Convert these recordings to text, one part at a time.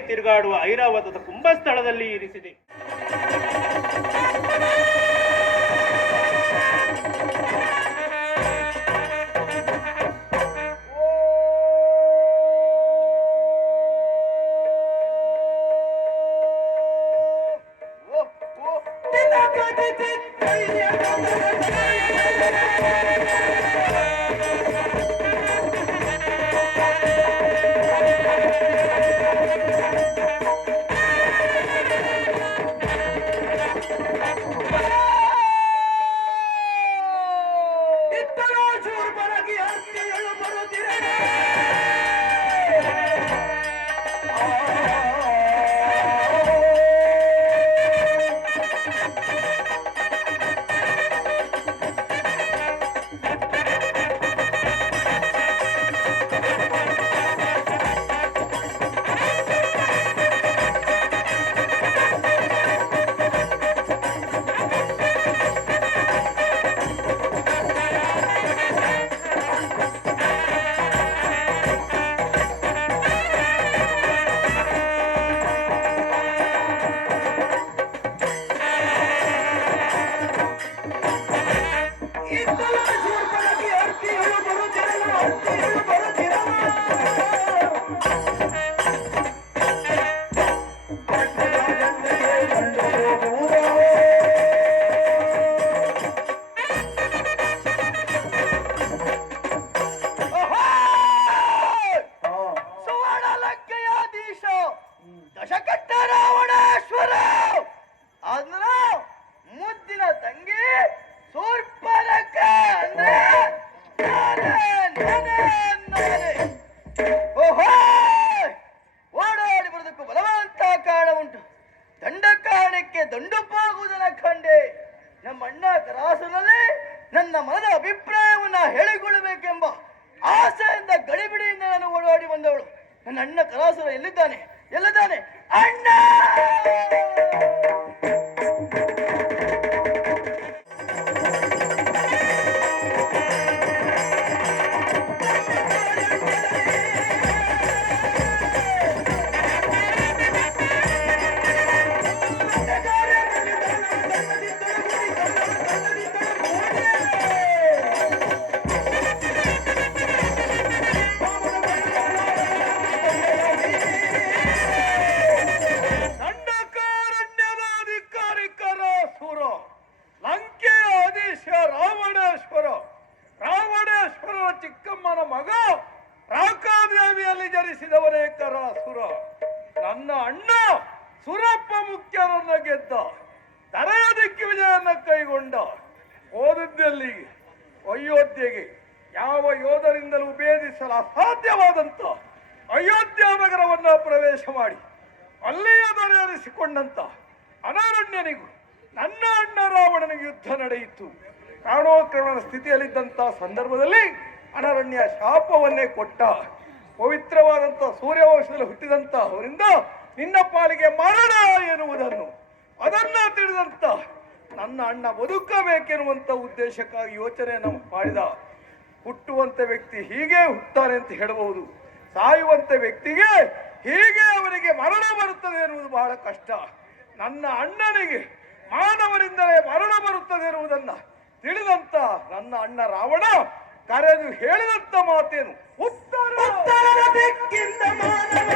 ಏರಿ ತಿರುಗಾಡುವ ಐರಾವತದ ಕುಂಭಸ್ಥಳದಲ್ಲಿ ಇರಿಸಿದೆ. ಅಯೋಧ್ಯೆಗೆ ಯಾವ ಯೋಧರಿಂದಲೂ ಭೇದಿಸಲು ಅಸಾಧ್ಯವಾದಂತ ಅಯೋಧ್ಯ ನಗರವನ್ನು ಪ್ರವೇಶ ಮಾಡಿ ಅಲ್ಲಿಯೇ ದೊರೆಯಿಸಿಕೊಂಡಂತ ಅನಾರಣ್ಯನಿಗೂ ನನ್ನ ಅಣ್ಣ ರಾವಣನಿಗೆ ಯುದ್ಧ ನಡೆಯಿತು. ಪ್ರಾಣೋಕ್ರಮಣ ಸ್ಥಿತಿಯಲ್ಲಿದ್ದಂಥ ಸಂದರ್ಭದಲ್ಲಿ ಅನಾರಣ್ಯ ಶಾಪವನ್ನೇ ಕೊಟ್ಟ. ಪವಿತ್ರವಾದಂಥ ಸೂರ್ಯವಂಶದಲ್ಲಿ ಹುಟ್ಟಿದಂತ ಅವರಿಂದ ನಿನ್ನ ಪಾಲಿಗೆ ಮರಣ ಎನ್ನುವುದನ್ನು ಅದನ್ನ ತಿಳಿದಂತ ನನ್ನ ಅಣ್ಣ ಬದುಕಬೇಕೆನ್ನುವಂತ ಉದ್ದೇಶಕ್ಕಾಗಿ ಯೋಚನೆಯನ್ನು ಮಾಡಿದ. ಹುಟ್ಟುವಂತ ವ್ಯಕ್ತಿ ಹೀಗೆ ಹುಟ್ಟುತ್ತಾನೆ ಅಂತ ಹೇಳಬಹುದು, ಸಾಯುವಂತ ವ್ಯಕ್ತಿಗೆ ಹೀಗೆ ಅವನಿಗೆ ಮರಣ ಬರುತ್ತದೆ ಎನ್ನುವುದು ಬಹಳ ಕಷ್ಟ. ನನ್ನ ಅಣ್ಣನಿಗೆ ಮಾನವರಿಂದಲೇ ಮರಣ ಬರುತ್ತದೆ ಎನ್ನುವುದನ್ನ ತಿಳಿದಂತ ನನ್ನ ಅಣ್ಣ ರಾವಣ ಕರೆದು ಹೇಳಿದಂತ ಮಾತೇನು, ಉತ್ತರ ದಿಕ್ಕಿಂದ ಮಾನವ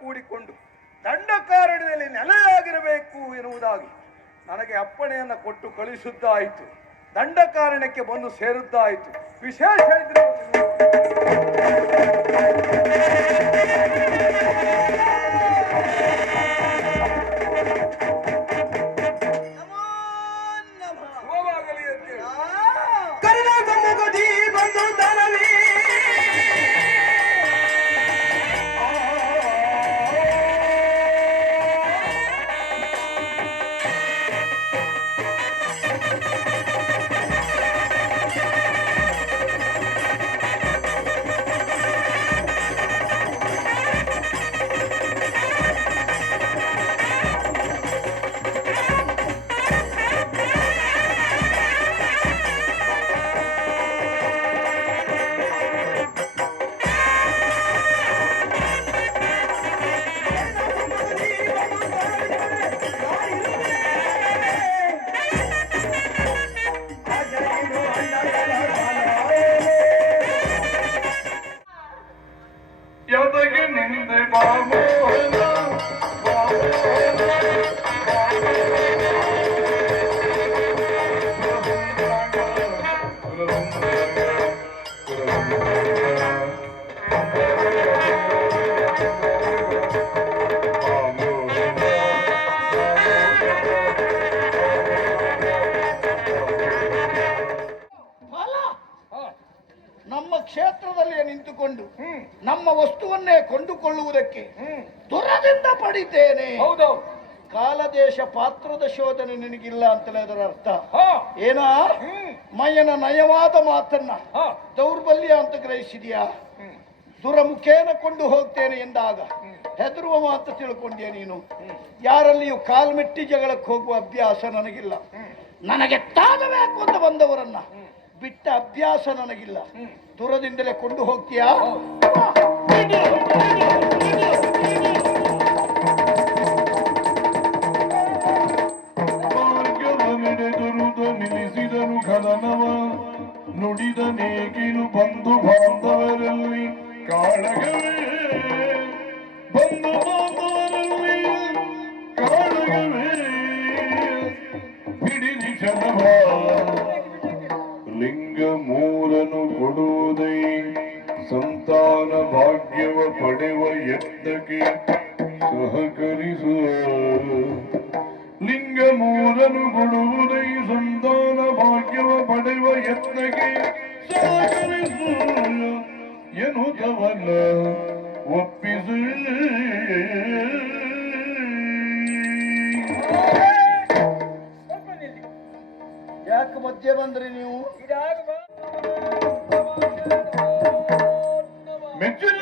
ಕೂಡಿಕೊಂಡು ದಂಡಕಾರಣ್ಯದಲ್ಲಿ ನೆಲೆಯಾಗಿರಬೇಕು ಎನ್ನುವುದಾಗಿ ನನಗೆ ಅಪ್ಪಣೆಯನ್ನು ಕೊಟ್ಟು ಕಳಿಸುತ್ತಾಯಿತು. ದಂಡಕಾರಣ್ಯಕ್ಕೆ ಬಂದು ಸೇರುತ್ತಾಯಿತು. ವಿಶೇಷ ನಮ್ಮ ವಸ್ತುವನ್ನೇ ಕೊಂಡುಕೊಳ್ಳುವುದಕ್ಕೆ ದುರದಿಂದ ಪಡಿತೇನೆ. ಹೌದೌದು. ಕಾಲದೇಶ ಪಾತ್ರದ ಶೋಧನೆ ನಿನಗಿಲ್ಲ ಅಂತಲೇ ಅದರ ಅರ್ಥ. ಹಾ. ಏನ ಮಯನ ನಯವಾದ ಮಾತನ್ನ ಹಾ. ದೌರ್ಬಲ್ಯ ಅಂತ ಗ್ರಹಿಸಿದ್ಯಾ? ದುರಮುಖೇನ ಕೊಂಡು ಹೋಗ್ತೇನೆ ಎಂದಾಗ ಹೆದರುವ ಮಾತು ತಿಳ್ಕೊಂಡ್ಯಾ ನೀನು? ಯಾರಲ್ಲಿಯೂ ಕಾಲ್ಮೆಟ್ಟಿ ಜಗಳಕ್ಕೆ ಹೋಗುವ ಅಭ್ಯಾಸ ನನಗಿಲ್ಲ. ನನಗೆ ತಾಗಬೇಕು ಅಂತ ಬಂದವರನ್ನ ಬಿಟ್ಟ ಅಭ್ಯಾಸ ನನಗಿಲ್ಲ. ದುರದಿಂದಲೇ ಕೊಂಡು ಹೋಗ್ತೀಯಾ? ನಿಲ್ಲಿಸಿದನು ಕದನವ ನುಡಿದ ನೇಗಿಲು ಬಂಧು ಬಾಂಧವರಲ್ಲಿ ಕಾಳಗವೇ, ಬಂಧು ಬಾಂಧವರಲ್ಲಿ ಕಾಳಗವೇ, ಹಿಡಿದಿ ಜನವ ಲಿಂಗ ಮೂರನು ಕೊಡುವುದೈ ಸಂತಾನ ಭಾಗ್ಯವ ಪಡೆವ ಯತ್ನಕ್ಕೆ ಸಹಕರಿಸುವ. ಲಿಂಗ ಮೂರನು ಕೊಡುವುದೈ ಸಂತಾನ ಭಾಗ್ಯವ ಪಡೆವ ಯತ್ನಕ್ಕೆ ಸಹಕರಿಸು ಎನ್ನುತ್ತವಲ್ಲ ಒಪ್ಪಿಸು. ಯಾಕೆ ಮಧ್ಯೆ ಬಂದ್ರಿ ನೀವು? ಮೆಚ್ಚಿನ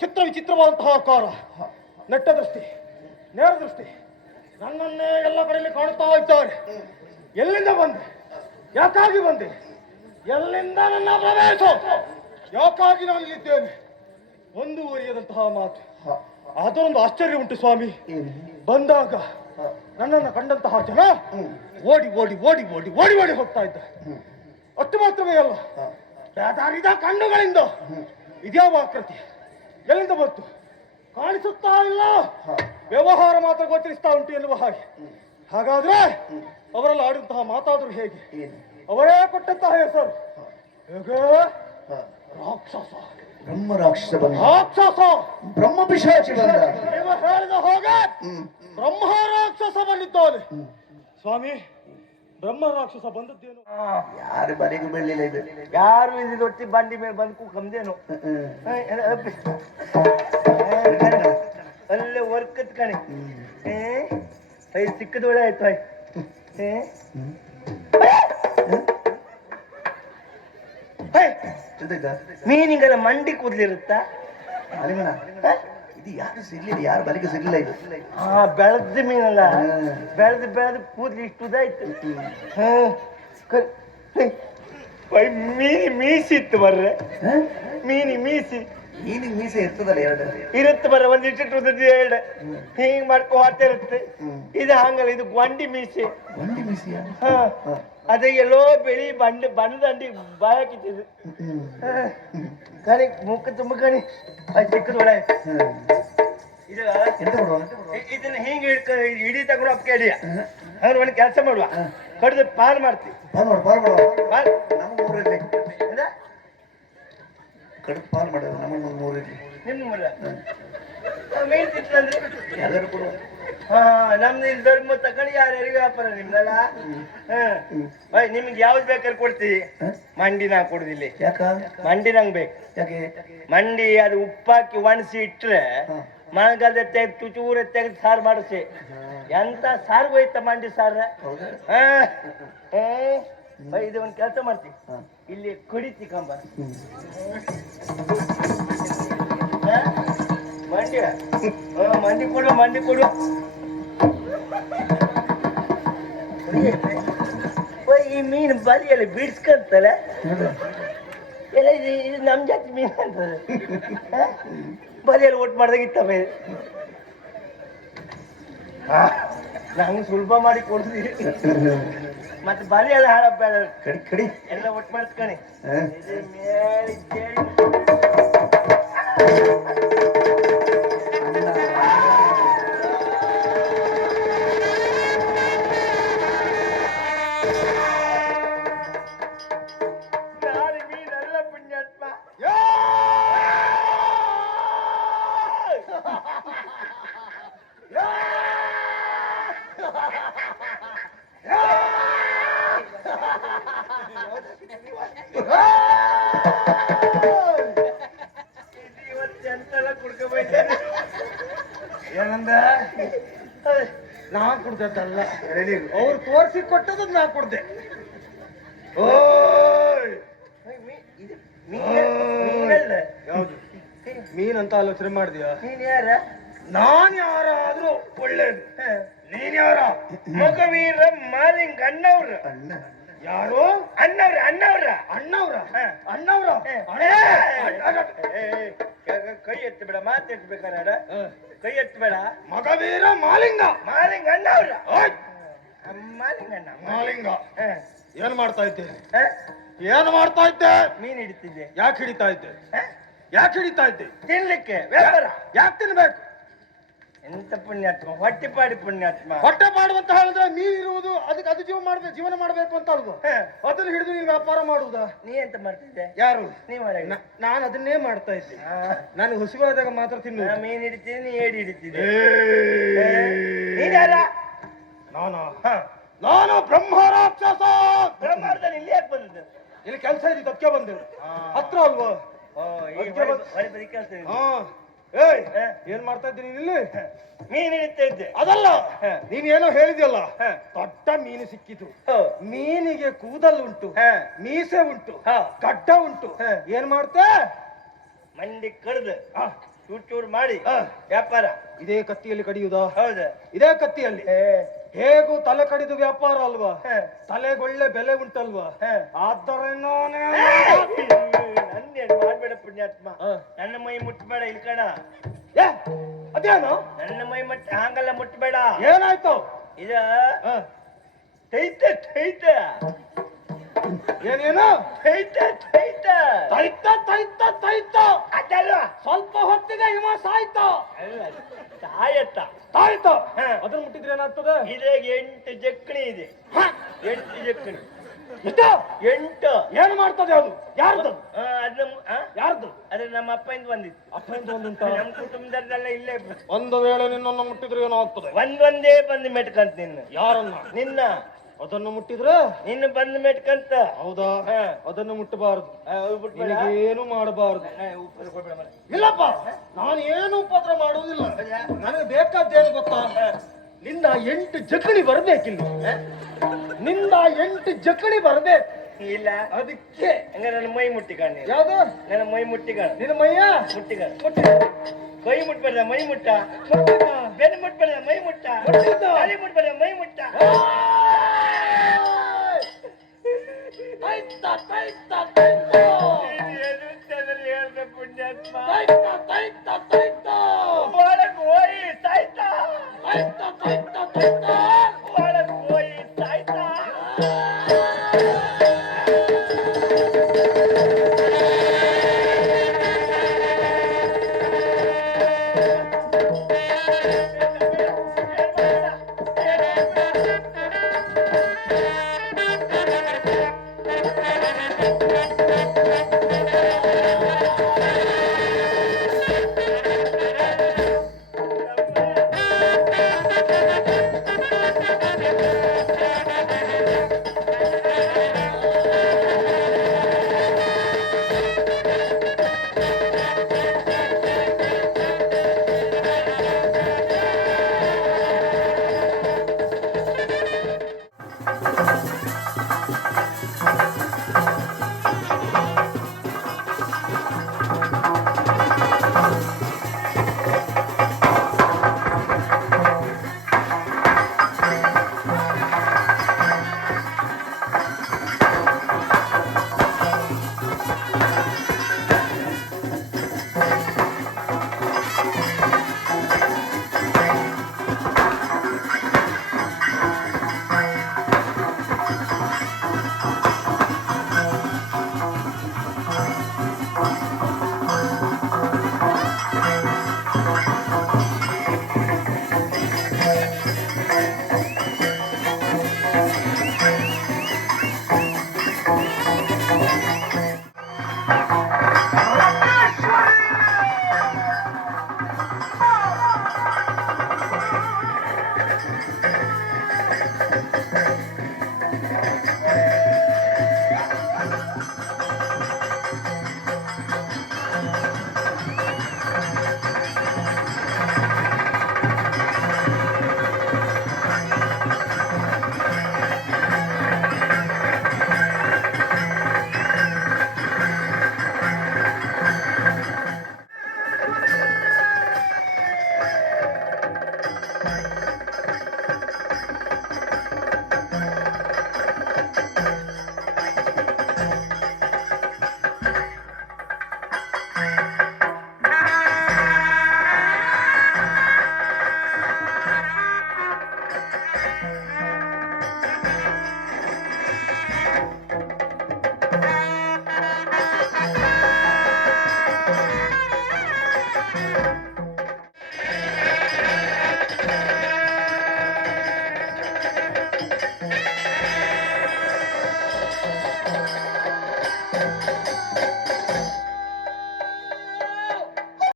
ಚಿತ್ರ ವಿಚಿತ್ರವಾದಂತಹ ಆಕಾರ, ನೆಟ್ಟ ದೃಷ್ಟಿ, ನೇರ ದೃಷ್ಟಿ, ನನ್ನನ್ನೇ ಎಲ್ಲ ಕಡೆಯಲ್ಲಿ ಕಾಣುತ್ತಾ ಇದ್ದಾರೆ. ಎಲ್ಲಿಂದ ಬಂದೆ? ಯಾಕಾಗಿ ಬಂದೆ? ಎಲ್ಲಿಂದ ನನ್ನ ಪ್ರವೇಶ? ಯಾಕಾಗಿ ನಾನು ಇಲ್ಲಿದ್ದೇನೆ? ಮುಂದುವರಿಯದಂತಹ ಮಾತು. ಅದೊಂದು ಆಶ್ಚರ್ಯ ಉಂಟು ಸ್ವಾಮಿ. ಬಂದಾಗ ನನ್ನನ್ನು ಕಂಡಂತಹ ಜನ ಓಡಿ ಓಡಿ ಓಡಿ ಓಡಿ ಓಡಿ ಓಡಿ ಹೋಗ್ತಾ ಇದ್ದ. ಅಷ್ಟು ಮಾತ್ರವೇ ಅಲ್ಲ, ಬೇದಾರಿದ ಕಣ್ಣುಗಳಿಂದ ಇದ್ಯಾವ ಆಕೃತಿ, ಎಲ್ಲಿಂದ ಬಂತು ಕಾಣಿಸುತ್ತಾ ಇಲ್ಲ, ವ್ಯವಹಾರ ಮಾತ್ರ ಗೋಚರಿಸ್ತಾ ಉಂಟು ಎನ್ನುವ ಹಾಗೆ. ಹಾಗಾದ್ರೆ ಅವರೆಲ್ಲ ಆಡುವಂತಹ ಮಾತಾದ್ರು ಹೇಗೆ? ಅವರೇ ಕೊಟ್ಟಂತಹ ಹೆಸರು ಹೇಗೆ? ರಾಕ್ಷಸ. ಬ್ರಹ್ಮ ರಾಕ್ಷಸ ಬಂದ, ರಾಕ್ಷಸ ಬ್ರಹ್ಮ ಪಿಶಾಚಿ ಬಂದ. ನೀವು ಹೇಳಿದ ಹಾಗೆ ಬ್ರಹ್ಮ ರಾಕ್ಷಸ ಬಂದಿದ್ದಾನೆ ಸ್ವಾಮಿ. ಬ್ರಹ್ಮ ರಾಕ್ಷಸ ಬಂದದ್ದೇನು? ಯಾರು ಬರೆಗೂ ಬೆಳ್ಳಿಲ್ಲ ಇದು. ಯಾರು ಇದು ಒಟ್ಟಿ ಬಂಡಿ ಮೇಲೆ ಬಂದು ಕೂಕಂದೇನು ಅಲ್ಲೇ ವರ್ಕತ್ ಕಣೆ. ಐದು ಸಿಕ್ಕದ ಒಳ್ಳೆ ಆಯ್ತು. ಮೀನಿಗೆಲ್ಲ ಮಂಡಿ ಕೂದ್ಲಿರುತ್ತಾ? ಇದು ಯಾರು ಸಿಗ್ಲಿಲ್ಲ, ಯಾರು ಬಲಿಗೆ ಸಿಗ್ಲಿಲ್ಲ ಇದು. ಹಾ, ಬೆಳೆದ ಮೀನಲ್ಲ, ಬೆಳೆದು ಬೆಳೆದು ಕೂದ್ಲಿ ಇಷ್ಟು ಉದಾಯ್ತು. ಮೀನಿ ಮೀಸಿತ್ತು ಬರ್ರೆ, ಮೀನಿ ಮೀಸಿ. ಮೀನಿಗೆ ಮೀಸೆ ಇರ್ತದಲ್ಲ ಎರಡು ಇರುತ್ತೆ ಬರ್ರೆ, ಒಂದಿಷ್ಟು ಎರಡು ಹಿಂಗ್ ಮಾಡ್ಕೊ ಹಾತಿರುತ್ತೆ. ಇದು ಹಂಗಲ್ಲ, ಇದು ಗೊಂಡಿ ಮೀಸೆ. ಒಂಟಿ ಮೀಸೆಯ? ಹಾ, ಅದೇ ಎಲ್ಲೋ ಬೆಳಿ ಬಣ್ಣದಂಡಿ ಬಾಯ ಹಾಕಿತ್ತಿದ್ದು ಕಣಿ, ಮುಖ ತುಂಬ ಕಣಿ. ಅದು ಚಿಕ್ಕದ ಒಳ ಇದು ಇದನ್ನ ಹಿಂಗೆ ಇಡೀ ತಗೊಂಡು ಅಪ್ಪ ಕೇಳಿಯ ಅವ್ರು ಒಂದು ಕೆಲಸ ಮಾಡುವ, ಕಡ್ದು ಪಾಲ್ ಮಾಡ್ತೀವಿ. ಪಾಲ್ ನಮ್ಮ ಊರಲ್ಲಿ ಕಡಿದು ಪಾಲ್ ಮಾಡೋದು ನಮ್ಮ ಊರಲ್ಲಿ. ನಿಮ್ಮ ಮೂಲ ಮೀನು ತಿಂತಂದ್ರೆ ಎಲ್ಲರೂ ಕೊಡುವ. ಹಾ, ನಮ್ದು ಇಲ್ಲಿ ಧರ್ಮ ತಗೊಂಡು ಯಾರ್ಯಾರಿಗೆ ವ್ಯಾಪಾರ ನಿಮ್ದಲ್ಲ. ಬೈ, ನಿಮ್ಗೆ ಯಾವ್ದು ಬೇಕಾದ್ರೆ ಕೊಡ್ತೀವಿ. ಮಂಡಿ ನಾ ಕೊಡುದಿಲ್ಲ. ಯಾಕ? ಮಂಡಿ ನಂಗೆ ಬೇಕು. ಯಾಕೆ? ಮಂಡಿ ಅದು ಉಪ್ಪಾಕಿ ಒಣಸಿ ಇಟ್ರೆ ಮಳೆಗಾಲದ ತೆಗೆದು ಚೂಚೂರ ತೆಗೆದು ಸಾರು ಮಾಡಿಸಿ. ಎಂತ ಸಾರು ಹೋಯ್ತ ಮಂಡಿ ಸಾರ. ಇದು ಒಂದು ಕೆಲಸ ಮಾಡ್ತೀವಿ, ಇಲ್ಲಿ ಕಡಿತಿ ಕಂಬ ಮಂಡಿ. ಮಂಡಿ ಕೊಡು, ಮಂಡಿ ಕೊಡು. ಈ ಮೀನು ಬಲಿಯಲ್ಲಿ ಬಿಡ್ಸ್ಕಂತಲ್ಲ ಎಲ್ಲ. ಇದು ನಮ್ ಜಾತಿ ಮೀನು ಅಂತಾರೆ. ಬಲಿಯಲ್ಲಿ ಒಟ್ಟು ಮಾಡ್ದಾಗಿತ್ತವ. ನಂಗೆ ಸುಲಭ ಮಾಡಿ ಕೊಡ್ತೀವಿ, ಮತ್ತೆ ಬಲಿಯಲ್ಲಿ ಹಾಳ ಬೇಡ. ಕಡಿ ಕಡಿ ಎಲ್ಲ ಒಟ್ಟು ಮಾಡಿಸ್ಕಣಿ. ಏನಂದ? ನಾ ಕುಡ್ದದ್ದಲ್ಲ, ಅವ್ರು ತೋರಿಸಿ ಕೊಟ್ಟದ ನಾ ಕುಡ್ದೆ. ಯಾವ್ದು ಮೀನ್ ಅಂತ ಆಲೋಚನೆ ಮಾಡಿದ್ಯಾ? ನೀನ್ ಯಾರ? ನಾನ್ ಯಾರಾದ್ರೂ ಒಳ್ಳೇದು. ನೀನ್ ಯಾರ? ಮಗವೀರ ಮಾಲಿಂಗ್ ಅಣ್ಣವ್ರ. ಯಾರು? ಅಣ್ಣವ್ರ ಅಣ್ಣವ್ರ ಅಣ್ಣವ್ರ ಅಣ್ಣವ್ರ ಕೈ ಎತ್ತಬೇಡ, ಮಾತೆತ್ಬೇಕಾರ. ಕೈ ಎತ್ತಬೇಡ. ಮಗವೀರ ಮಾಲಿಂಗ. ಮಾಲಿಂಗ್ ಅಣ್ಣವ್ರ. ಮಾಲಿಂಗ್ ಅಣ್ಣ. ಮಾಲಿಂಗ ಏನ್ ಮಾಡ್ತಾ ಇದ್ದೆ? ಏನ್ ಮಾಡ್ತಾ ಇದ್ದೆ? ಮೀನ್ ಹಿಡಿತಿದ್ದೆ. ಯಾಕೆ ಹಿಡಿತಾ ಇದ್ದೆ? ಯಾಕೆ ಹಿಡಿತಾ ಇದ್ದೆ? ತಿನ್ಲಿಕ್ಕೆ ವ್ಯಾಪಾರ. ಯಾಕೆ ತಿನ್ಬೇಕು? ಎಂತ ಪುಣ್ಯಾತ್ಮ, ಹೊಟ್ಟೆಪಾಡಿ ಪುಣ್ಯಾತ್ಮ. ಹೊಟ್ಟೆ ಮಾಡುವಂತ ಹೇಳಿದ್ರೆ ನೀರು ಇರುವುದು, ಅದಕ್ಕೆ ಅದು ಜೀವನ ಮಾಡ್ಬೇಕು ಅಂತ ಅಲ್ವ? ಅದನ್ನ ಹಿಡಿದು ನೀನು ವ್ಯಾಪಾರ ಮಾಡುವುದಾ? ನೀ ಎಂತ ಮಾಡ್ತಿದ್ದೆ? ಯಾರು? ನೀ ಮಾಡ. ನಾನು ಅದನ್ನೇ ಮಾಡ್ತಾ ಇದ್ದೆ. ನಾನು ಹಸಿವಾದಾಗ ಮಾತ್ರ ತಿನ್ನು. ಮೀನ್ ಹಿಡಿತೀನಿ, ನೀ ಏಡಿ ಹಿಡಿತಿದ್ದೆ. ನೀನ್ ಯಾರ? ನಾನು ಬ್ರಹ್ಮ ರಾಕ್ಷಸ. ಬ್ರಹ್ಮಾರ್ಧನ ಇಲ್ಲಿ ಯಾಕೆ ಬಂದದ್ದು? ಇಲ್ಲಿ ಕೆಲಸ ಇದೆ, ಅದಕ್ಕೆ ಬಂದೆ. ಹತ್ರ ಅಲ್ವಾ? ಏನ್ ಮಾಡ್ತಾ ಇದ್ದೀನಿ ಇಲ್ಲಿ? ಮೀನ್ ಹಿಡಿತಾ ಇದ್ದೆ. ಅದಲ್ಲ, ನೀನೇನೋ ಹೇಳಿದ್ಯಲ್ಲ, ದೊಡ್ಡ ಮೀನು ಸಿಕ್ಕಿತು. ಮೀನಿಗೆ ಕೂದಲುಂಟು, ಮೀಸೆ ಉಂಟು, ಗಡ್ಡ ಉಂಟು. ಏನ್ ಮಾಡ್ತೆ? ಮಂಡಿ ಕಡ್ದು ಚೂರ್ ಚೂರ್ ಮಾಡಿ ವ್ಯಾಪಾರ. ಇದೇ ಕತ್ತಿಯಲ್ಲಿ ಕಡಿಯುವುದಾ? ಹೌದಾ? ಇದೇ ಕತ್ತಿಯಲ್ಲಿ ಹೇಗೂ ತಲೆ ಕಡಿದು ವ್ಯಾಪಾರ ಅಲ್ವಾ? ತಲೆಗೊಳ್ಳೆ ಬೆಲೆ ಉಂಟಲ್ವಾ? ಆದ್ದರಿಂದ ನಂದೇನು ಮಾಡ್ಬೇಡ ಪುಣ್ಯಾತ್ಮ, ನನ್ನ ಮೈ ಮುಟ್ಬೇಡ ಇಲ್ಕಣ. ಅದೇನು ನನ್ನ ಮೈ ಹಂಗಲ್ಲ ಮುಟ್ಬೇಡ. ಏನಾಯ್ತು? ಇದ ತೈತ ತೈತ ಏನೇನು ತೈತ ತೈತ ತೈತ ತೈತ ತೈತ ಅದಲ್ಲ, ಸ್ವಲ್ಪ ಹೊತ್ತಿಗೆ ಹಿಮ ಸಾಯ್ತು. ಅಲ್ಲ ತಾಯತ್ತ ತಾಯ್ತು. ಅದನ್ನ ಮುಟ್ಟಿದ್ರೆ ಏನಾಗ್ತದೆ? ಇದ್ರಾಗ 8 ಜಕ್ಕಣಿ ಇದೆ. 8 ಜಕ್ಕಣಿ. ಇದು 8. ಏನು ಮಾಡ್ತದೆ ಅದು? ಯಾರ್ದು? ಅದನ್ನ ಯಾರ್ದು? ಅದ್ರ ನಮ್ಮ ಅಪ್ಪಯಿಂದ ಬಂದಿತ್ತು. ಅಪ್ಪಂದು ಒಂದುಂಟ. ನಮ್ಮ ಕುಟುಂಬದಲ್ಲೆಲ್ಲ ಇಲ್ಲೇ ಒಂದು ವೇಳೆ ನಿನ್ನನ್ನು ಮುಟ್ಟಿದ್ರೆ ಏನಾಗ್ತದೆ? ಒಂದೊಂದೇ ಬಂದು ಮೆಟ್ಕಂತ ನಿನ್ನ. ಯಾರನ್ನ? ನಿನ್ನ. ಅದನ್ನು ಮುಟ್ಟಿದ್ರೆ ನಿನ್ನ ಬಂದು ಮೆಟ್ಕಂತ. ಹೌದಾ? ಅದನ್ನು ಮುಟ್ಟಬಾರದು, ಏನು ಮಾಡಬಾರದು. ಇಲ್ಲಪ್ಪ, ನಾನು ಏನು ಉಪದ್ರ ಮಾಡುವುದಿಲ್ಲ. ನನಗೆ ಬೇಕಾದ್ದೇನು ಗೊತ್ತಾ? ನಿಂದ 8 ಜಕ್ಕಣಿ ಬರ್ಬೇಕಿಲ್ಲ. ನಿಂದ 8 ಜಕ್ಕಣಿ ಬರ್ಬೇಕು. ಇಲ್ಲ ಅದಕ್ಕೆ ಹಂಗ ನನ್ನ ಮೈ ಮುಟ್ಟಿಕಾಣ. ಯಾವ್ದು? ನನ್ನ ಮೈ ಮುಟ್ಟಿಕಾಣ. ನಿನ್ನ ಮೈಯ ಮುಟ್ಟಿಕಾಣ. ಮುಟ್ಟಿ ಕೈ ಮುಟ್ಬೇಡ, ಮೈ ಮುಟ್ಟ. ಮುಟ್ಟಿದ್ದ? ಬೆನ್ನು ಮುಟ್ಬೇಡ, ಮೈ ಮುಟ್ಟ. ಮುಟ್ಟಿದ್ದ? ತಲೆ ಮುಟ್ಬೇಡ, ಮೈ ಮುಟ್ಟ. ತೈತ ತೈತ ತೈತ ಹೇಳ್ದೆ ಪುಣ್ಯಾತ್ಮ. ತೈತ ತೈತ ತೈತ ಒಳಗ್ ಹೋಯಿ ಸಾಯ್ತ. ತೈತ ತೈತ ತೈತ ಒಳಗ್ ಹೋಯಿ ಸಾಯ್ತ.